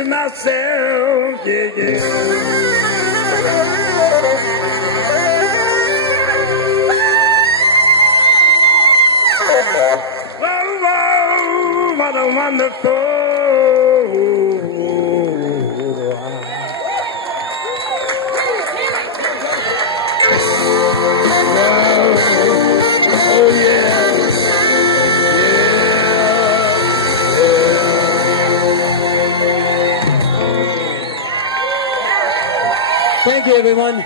dressing ourselves, yeah, yeah. Whoa, whoa, what a wonderful. Oh, yeah. Thank you, everyone.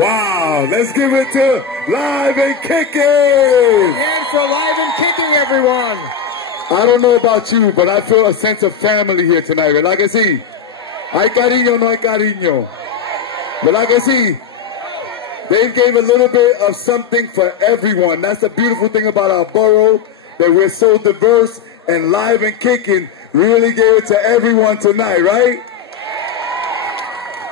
Wow, let's give it to Live and Kicking. And for Live and Kicking, everyone. I don't know about you, but I feel a sense of family here tonight. ¿Verdad que sí? Hay cariño, no hay cariño. ¿Verdad que sí? They gave a little bit of something for everyone. That's the beautiful thing about our borough, that we're so diverse, and Live and Kicking really gave it to everyone tonight, right?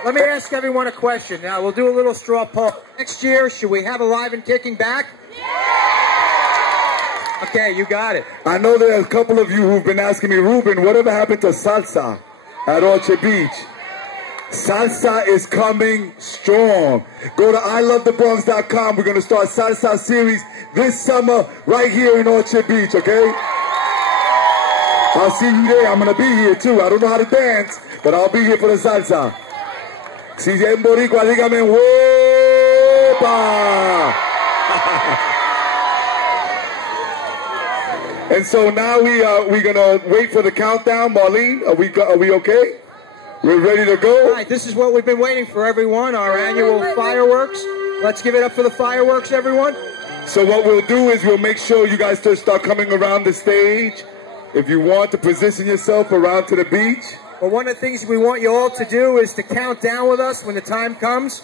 Let me ask everyone a question. Now, we'll do a little straw poll. Next year, should we have a Live and Kicking back? Yeah! Okay, you got it. I know there are a couple of you who've been asking me, Ruben, whatever happened to salsa at Orchard Beach? Salsa is coming strong. Go to ILoveTheBronx.com. We're going to start Salsa series this summer right here in Orchard Beach, okay? I'll see you there. I'm going to be here too. I don't know how to dance, but I'll be here for the salsa. Si en Boricua, dígame, ¡Wopa! And so now we're going to wait for the countdown. Marlene, are we okay? We're ready to go? All right, this is what we've been waiting for, everyone, our annual fireworks. Let's give it up for the fireworks, everyone. So what we'll do is we'll make sure you guys start coming around the stage. If you want to position yourself around to the beach. But one of the things we want you all to do is to count down with us when the time comes.